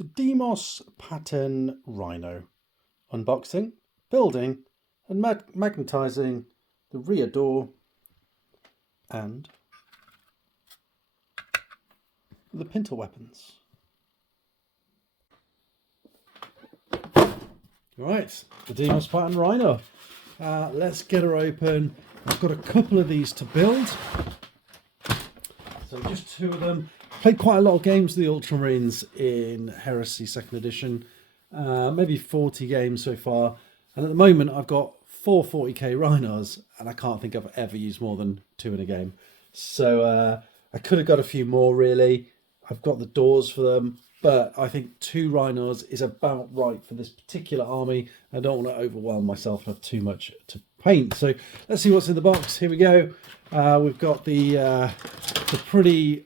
The Deimos Pattern Rhino. Unboxing, building and magnetizing the rear door and the Pintle weapons. Right, the Deimos Pattern Rhino. Let's get her open. I've got a couple of these to build. So just two of them. Played quite a lot of games with the Ultramarines in Heresy 2nd edition. Maybe 40 games so far. And at the moment I've got 4 40k Rhinos and I can't think I've ever used more than 2 in a game. So I could have got a few more really. I've got the doors for them. But I think 2 Rhinos is about right for this particular army. I don't want to overwhelm myself and have too much to paint. So let's see what's in the box. Here we go. We've got the pretty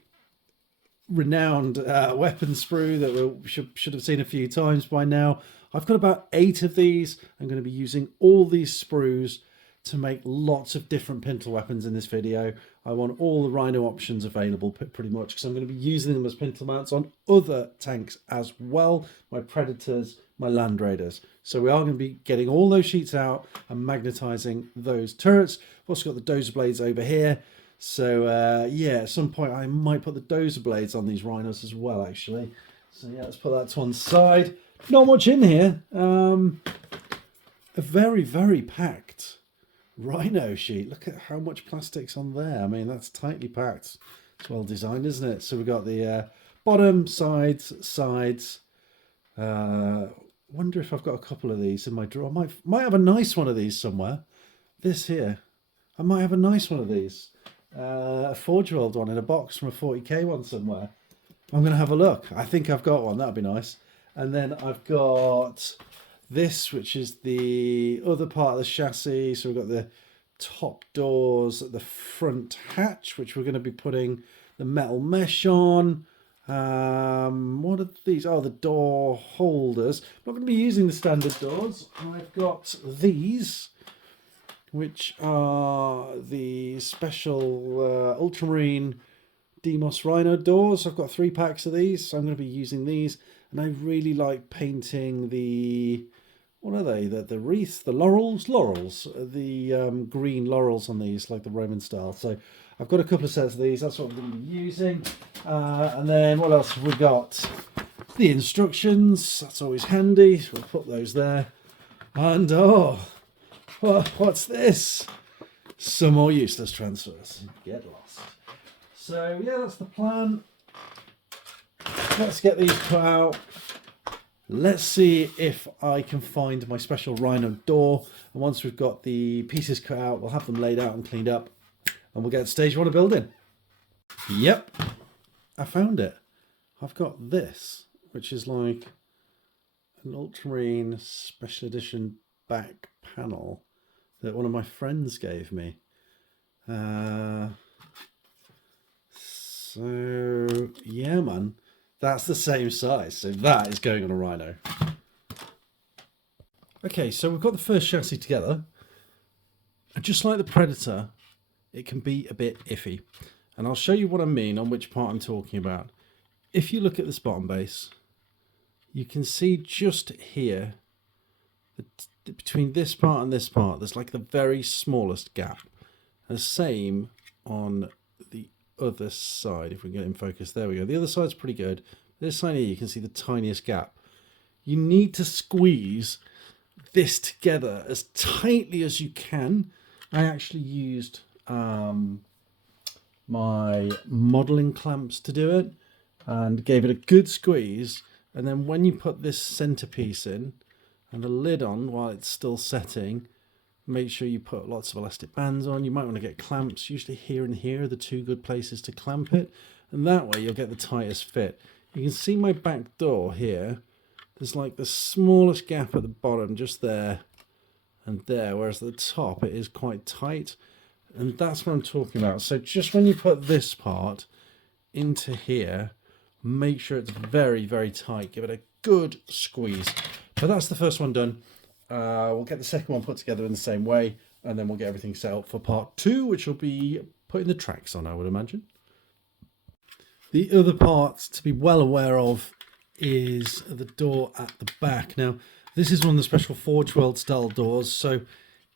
renowned weapon sprue that we should have seen a few times by now. I've got about 8 of these. I'm going to be using all these sprues to make lots of different Pintle weapons in this video. I want all the Rhino options available pretty much because I'm going to be using them as Pintle mounts on other tanks as well. My Predators, my Land Raiders. So we are going to be getting all those sheets out and magnetizing those turrets. I've also got the dozer blades over here. So yeah, at some point I might put the dozer blades on these Rhinos as well actually. So yeah, let's put that to one side. Not much in here. A very, very packed Rhino sheet. Look at how much plastic's on there. I mean, that's tightly packed. It's well designed, isn't it? So we've got the bottom, sides. Wonder if I've got a couple of these in my drawer. I might have a nice one of these somewhere. This here. I might have a nice one of these. A Forge-World one in a box from a 40k one somewhere. I'm going to have a look. I think I've got one. That'd be nice. And then I've got this, which is the other part of the chassis. So we've got the top doors at the front hatch, which we're going to be putting the metal mesh on. What are these? Oh, the door holders. I'm not going to be using the standard doors. I've got these, which are the special Ultramarine Deimos Rhino doors. I've got 3 packs of these, so I'm going to be using these. And I really like painting the, what are they? The wreaths, the laurels, the green laurels on these, like the Roman style. So I've got a couple of sets of these. That's what I'm going to be using. And then what else have we got? The instructions. That's always handy. So we'll put those there. And oh, what's this? Some more useless transfers. Get lost. So yeah, that's the plan. Let's get these put out. Let's see if I can find my special Rhino door. And once we've got the pieces cut out, we'll have them laid out and cleaned up. And we'll get stage 1 of building. Yep, I found it. I've got this, which is like an Ultramarine special edition back panel that one of my friends gave me. So yeah, man, that's the same size. So that is going on a Rhino. Okay, so we've got the first chassis together. And just like the Predator, it can be a bit iffy. And I'll show you what I mean on which part I'm talking about. If you look at this bottom base, you can see just here, between this part and this part, there's like the very smallest gap. The same on the other side. If we get in focus, there we go. The other side's pretty good. This side here, you can see the tiniest gap. You need to squeeze this together as tightly as you can. I actually used my modeling clamps to do it and gave it a good squeeze. And then when you put this centerpiece in and the lid on while it's still setting, make sure you put lots of elastic bands on. You might want to get clamps. Usually here and here are the 2 good places to clamp it. And that way you'll get the tightest fit. You can see my back door here. There's like the smallest gap at the bottom, just there and there. Whereas at the top it is quite tight. And that's what I'm talking about. So just when you put this part into here, make sure it's very, very tight. Give it a good squeeze. So that's the first one done. We'll get the second one put together in the same way, and then we'll get everything set up for part 2, which will be putting the tracks on, I would imagine. The other part to be well aware of is the door at the back. Now, this is one of the special Forge World style doors, so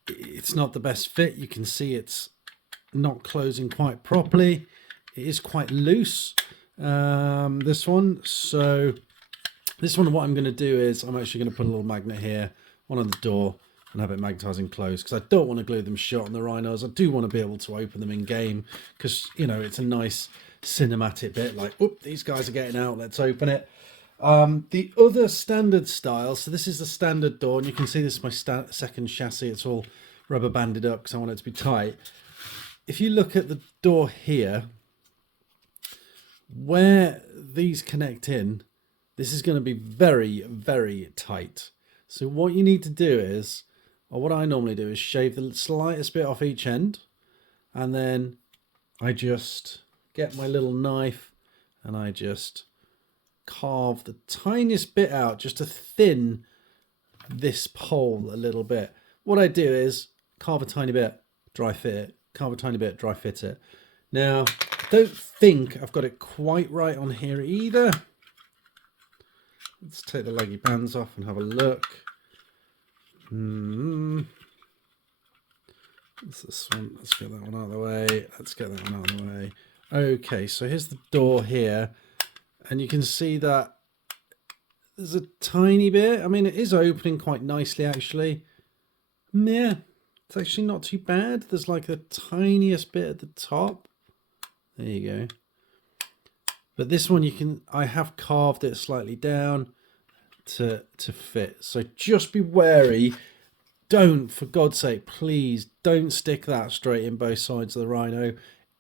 it's not the best fit. You can see it's not closing quite properly. It is quite loose, this one. So this one, what I'm going to do is I'm actually going to put a little magnet here, one on the door, and have it magnetizing closed, because I don't want to glue them shut on the Rhinos. I do want to be able to open them in game, because, you know, it's a nice cinematic bit, like, oop, these guys are getting out, let's open it. The other standard style, so this is the standard door, and you can see this is my second chassis. It's all rubber banded up because I want it to be tight. If you look at the door here, where these connect in, this is going to be very, very tight. So what you need to do is, or what I normally do, is shave the slightest bit off each end, and then I just get my little knife and I just carve the tiniest bit out just to thin this pole a little bit. What I do is carve a tiny bit, dry fit it, carve a tiny bit, dry fit it. Now, I don't think I've got it quite right on here either. Let's take the leggy bands off and have a look. What's this one? Let's get that one out of the way. Let's get that one out of the way. Okay, so here's the door here. And you can see that there's a tiny bit. I mean, it is opening quite nicely, actually. Yeah, it's actually not too bad. There's like the tiniest bit at the top. There you go. But this one, I have carved it slightly down to fit. So just be wary. Don't, for God's sake, please don't stick that straight in both sides of the Rhino.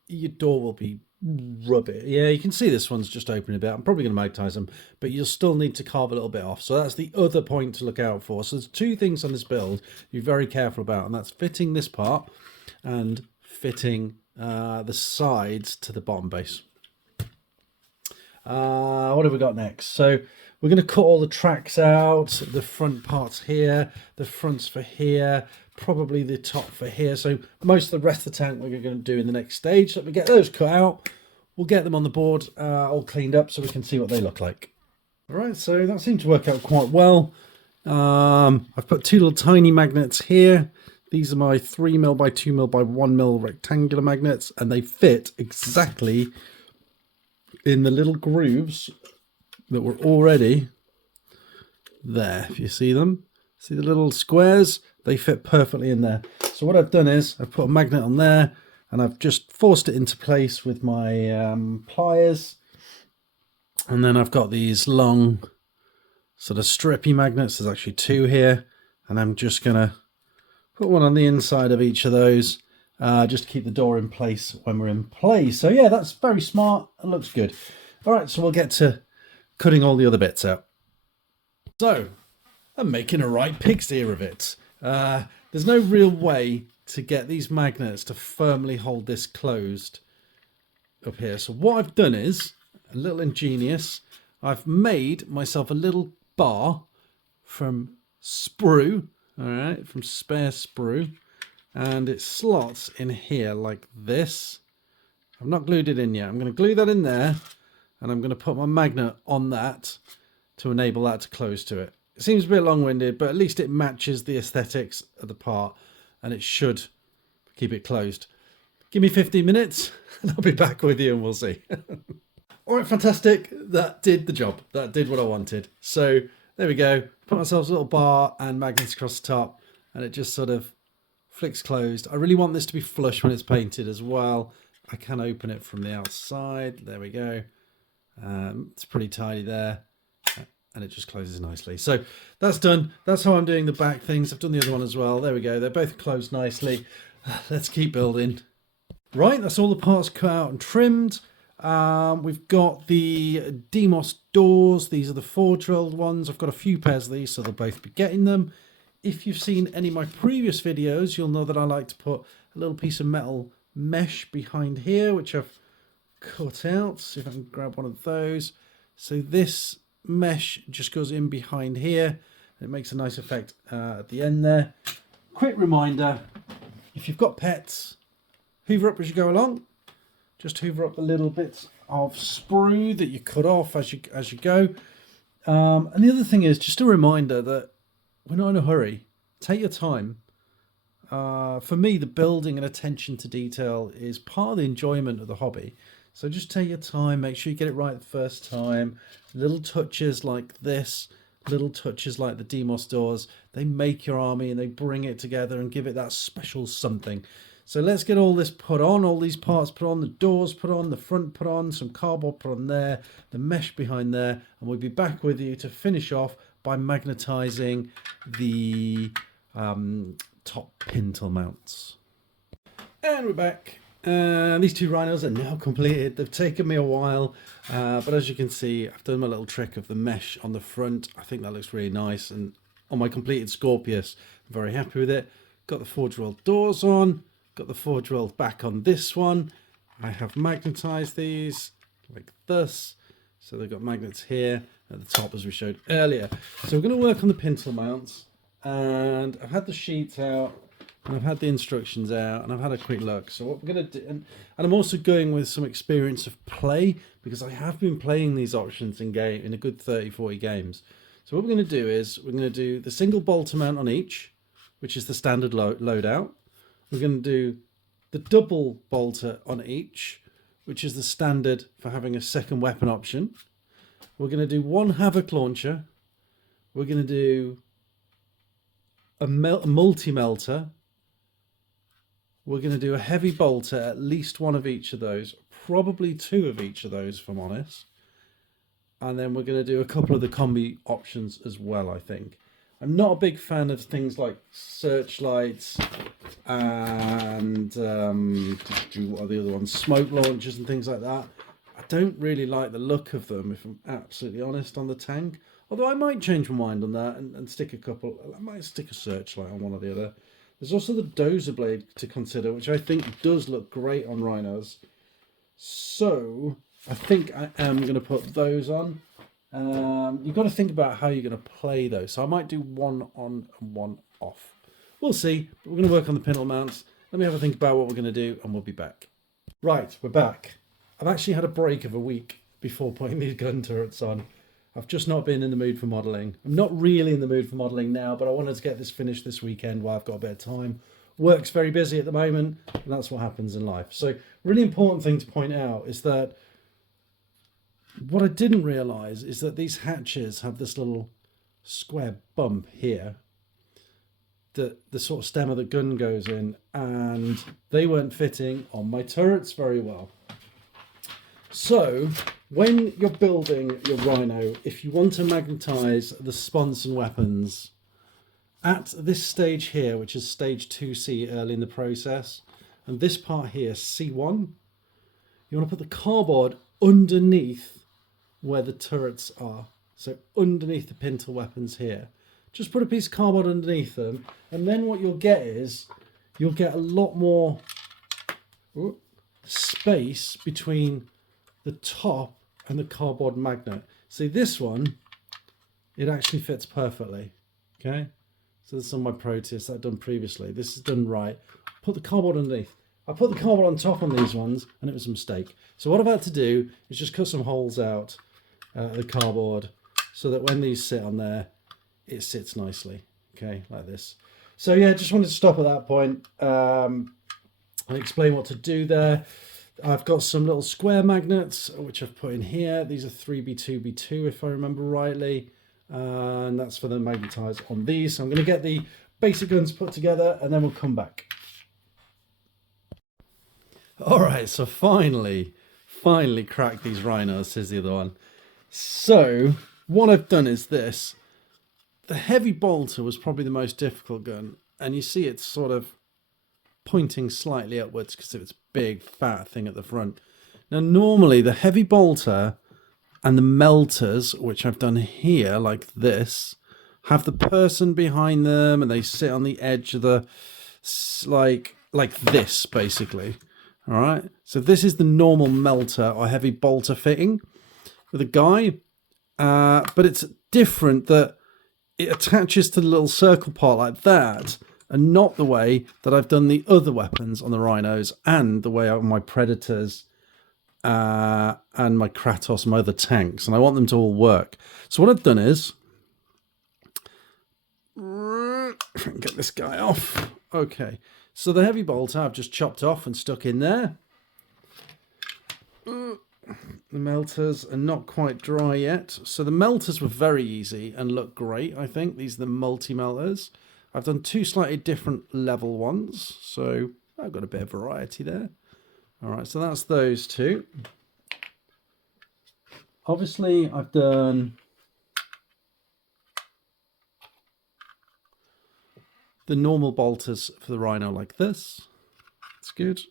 Your door will be rubbish. Yeah, you can see this one's just opening a bit. I'm probably going to magnetize them, but you'll still need to carve a little bit off. So that's the other point to look out for. So there's two things on this build you're very careful about, and that's fitting this part and fitting the sides to the bottom base. What have we got next? So we're going to cut all the tracks out, the front parts here, the fronts for here, probably the top for here. So most of the rest of the tank we're going to do in the next stage. Let me get those cut out. We'll get them on the board all cleaned up so we can see what they look like. All right, so that seemed to work out quite well. I've put two little tiny magnets here. These are my 3mm by 2mm by 1mm rectangular magnets, and they fit exactly in the little grooves that were already there. If you see them, see the little squares, they fit perfectly in there. So what I've done is I've put a magnet on there, and I've just forced it into place with my pliers, and then I've got these long sort of strippy magnets. There's actually two here, and I'm just gonna put one on the inside of each of those just to keep the door in place when we're in place. So yeah, that's very smart. It looks good. All right, so we'll get to cutting all the other bits out. So I'm making a right pig's ear of it. There's no real way to get these magnets to firmly hold this closed up here. So what I've done is a little ingenious. I've made myself a little bar from sprue, all right, from spare sprue, and it slots in here like this. I've not glued it in yet. I'm going to glue that in there, and I'm going to put my magnet on that to enable that to close to it. It seems a bit long-winded, but at least it matches the aesthetics of the part, and it should keep it closed. Give me 15 minutes, and I'll be back with you, and we'll see. All right, fantastic. That did the job. That did what I wanted. So there we go. Put myself a little bar and magnets across the top, and it just sort of flicks closed. I really want this to be flush when it's painted as well. I can open it from the outside. There we go. It's pretty tidy there, and it just closes nicely. So that's done. That's how I'm doing the back things. I've done the other one as well. There we go. They're both closed nicely. Let's keep building. Right, that's all the parts cut out and trimmed. We've got the Deimos doors. These are the forge-rolled ones. I've got a few pairs of these, so they'll both be getting them. If you've seen any of my previous videos, you'll know that I like to put a little piece of metal mesh behind here, which I've cut out. See if I can grab one of those. So this mesh just goes in behind here. It makes a nice effect at the end there. Quick reminder, if you've got pets, hoover up as you go along. Just hoover up the little bits of sprue that you cut off as you go. And the other thing is just a reminder that we're not in a hurry. Take your time. For me, the building and attention to detail is part of the enjoyment of the hobby. So just take your time, make sure you get it right the first time. Little touches like this, little touches like the Deimos doors, they make your army and they bring it together and give it that special something. So let's get all this put on, all these parts put on, the doors put on, the front put on, some cardboard put on there, the mesh behind there, and we'll be back with you to finish off by magnetizing the top pintle mounts. And we're back. These two rhinos are now completed. They've taken me a while, but as you can see, I've done my little trick of the mesh on the front. I think that looks really nice, and on my completed Scorpius, I'm very happy with it. Got the forge world doors on, got the forge world back on this one. I have magnetized these like this, so they've got magnets here at the top as we showed earlier. So we're going to work on the pintle mounts, and I've had the sheets out and I've had the instructions out and I've had a quick look. So what we're going to do, and I'm also going with some experience of play, because I have been playing these options in a good 30-40 games. So what we're going to do is we're going to do the single bolter mount on each, which is the standard loadout. We're going to do the double bolter on each, which is the standard for having a second weapon option. We're going to do one havoc launcher. We're going to do a multi-melter. We're going to do a heavy bolter, at least one of each of those, probably two of each of those, if I'm honest. And then we're going to do a couple of the combi options as well, I think. I'm not a big fan of things like searchlights and what are the other ones? Smoke launchers and things like that. I don't really like the look of them, if I'm absolutely honest, on the tank. Although I might change my mind on that and stick a couple. I might stick a searchlight on one or the other. There's also the dozer blade to consider, which I think does look great on rhinos. So I think I am going to put those on. You've got to think about how you're going to play those. So I might do one on and one off. We'll see. But we're going to work on the pintle mounts. Let me have a think about what we're going to do, and we'll be back. Right, we're back. I've actually had a break of a week before putting these gun turrets on. I've just not been in the mood for modelling. I'm not really in the mood for modelling now, but I wanted to get this finished this weekend while I've got a bit of time. Work's very busy at the moment, and that's what happens in life. So really important thing to point out is that what I didn't realise is that these hatches have this little square bump here, that the sort of stem of the gun goes in, and they weren't fitting on my turrets very well. So when you're building your Rhino, if you want to magnetize the sponson and weapons at this stage here, which is stage 2C early in the process, and this part here, C1, you want to put the cardboard underneath where the turrets are. So underneath the pintle weapons here. Just put a piece of cardboard underneath them, and then what you'll get is you'll get a lot more space between the top and the cardboard magnet. See, this one, it actually fits perfectly. Okay, so this is on my Proteus that I've done previously. This is done right. Put the cardboard underneath. I put the cardboard on top on these ones, and it was a mistake. So what I've had to do is just cut some holes out the cardboard so that when these sit on there, it sits nicely. Okay, like this. So yeah, just wanted to stop at that point and explain what to do there. I've got some little square magnets which I've put in here. These are 3B2B2 if I remember rightly, and that's for the magnetize on these. So I'm going to get the basic guns put together and then we'll come back. All right, so finally cracked these rhinos, says the other one. So what I've done is this. The heavy bolter was probably the most difficult gun, and you see it's sort of pointing slightly upwards because of its big fat thing at the front. Now normally the heavy bolter and the melters, which I've done here like this, have the person behind them and they sit on the edge of the like this basically. All right, so this is the normal melter or heavy bolter fitting with a guy, but it's different that it attaches to the little circle part like that, and not the way that I've done the other weapons on the rhinos and the way on my predators and my Kratos, my other tanks, and I want them to all work. So what I've done is, get this guy off. Okay, so the heavy bolter I've just chopped off and stuck in there. The melters are not quite dry yet. So the melters were very easy and look great, I think. These are the multi-melters. I've done 2 slightly different level ones, so I've got a bit of variety there. All right, so that's those 2. Obviously, I've done the normal bolters for the Rhino like this. That's good.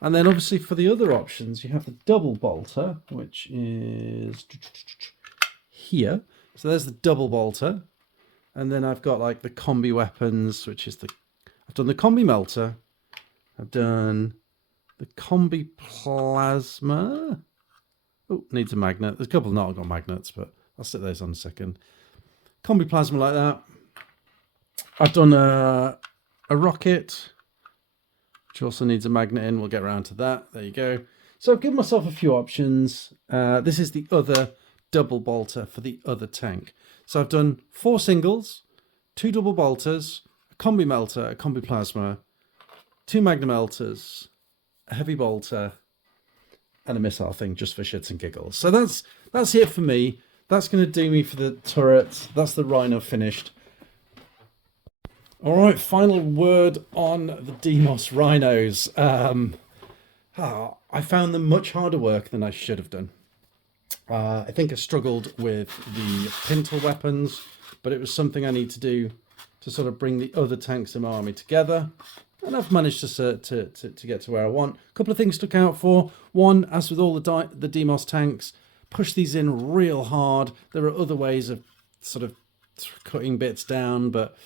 And then obviously for the other options, you have the double bolter, which is here. So there's the double bolter. And then I've got like the combi weapons, which is I've done the combi melter. I've done the combi plasma. Oh, needs a magnet. There's a couple not got magnets, but I'll stick those on a second. Combi plasma like that. I've done a rocket, which also needs a magnet in. We'll get around to that. There you go. So I've given myself a few options. This is the other double bolter for the other tank. So I've done 4 singles, 2 double bolters, a combi melter, a combi plasma, 2 magna melters, a heavy bolter, and a missile thing just for shits and giggles. So that's it for me. That's going to do me for the turret. That's the Rhino finished. All right, final word on the Deimos Rhinos. I found them much harder work than I should have done. I think I struggled with the Pintle weapons, but it was something I need to do to sort of bring the other tanks in my army together. And I've managed to get to where I want. A couple of things to look out for. One, as with all the Deimos tanks, push these in real hard. There are other ways of sort of cutting bits down, but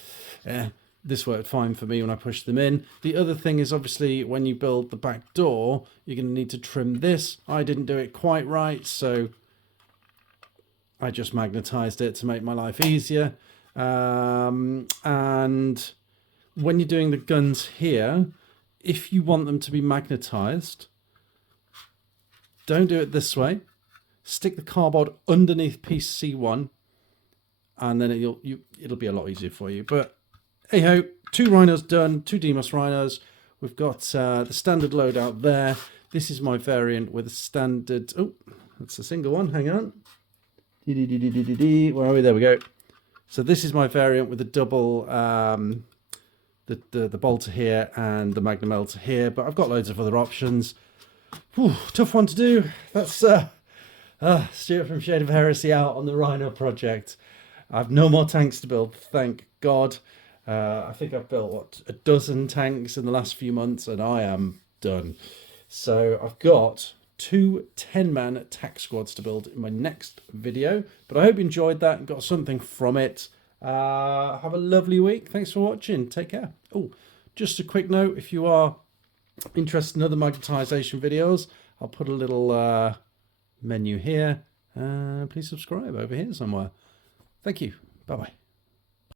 this worked fine for me when I pushed them in. The other thing is obviously when you build the back door, you're going to need to trim this. I didn't do it quite right, so I just magnetized it to make my life easier. And when you're doing the guns here, if you want them to be magnetized, don't do it this way. Stick the cardboard underneath piece C1, and then it'll be a lot easier for you. But hey ho, 2 rhinos done, 2 Deimos rhinos. We've got the standard loadout there. This is my variant with a standard. Oh, that's a single one. Hang on. Where are we? There we go. So this is my variant with the double, the bolter here and the magna melter here. But I've got loads of other options. Whew, tough one to do. That's Stuart from Shade of Heresy out on the Rhino project. I've no more tanks to build, thank God. I think I've built, a dozen tanks in the last few months, and I am done. So I've got 2 10-man tack squads to build in my next video. But I hope you enjoyed that and got something from it. Have a lovely week. Thanks for watching. Take care. Oh, just a quick note, if you are interested in other magnetization videos, I'll put a little menu here. Please subscribe over here somewhere. Thank you. Bye-bye.